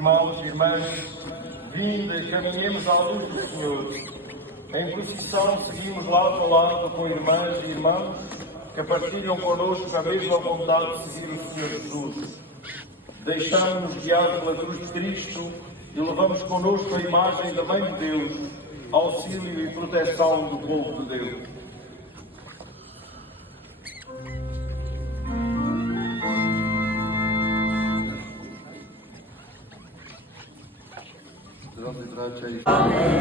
Irmãos e irmãs, vinde, caminhemos à luz do Senhor. Em procissão seguimos lado a lado com irmãs e irmãos que partilham connosco a mesma vontade de seguir o Senhor Jesus. Deixamos-nos guiar pela cruz de Cristo e levamos connosco a imagem da Mãe de Deus, auxílio e proteção do povo de Deus. Drodzy bracia i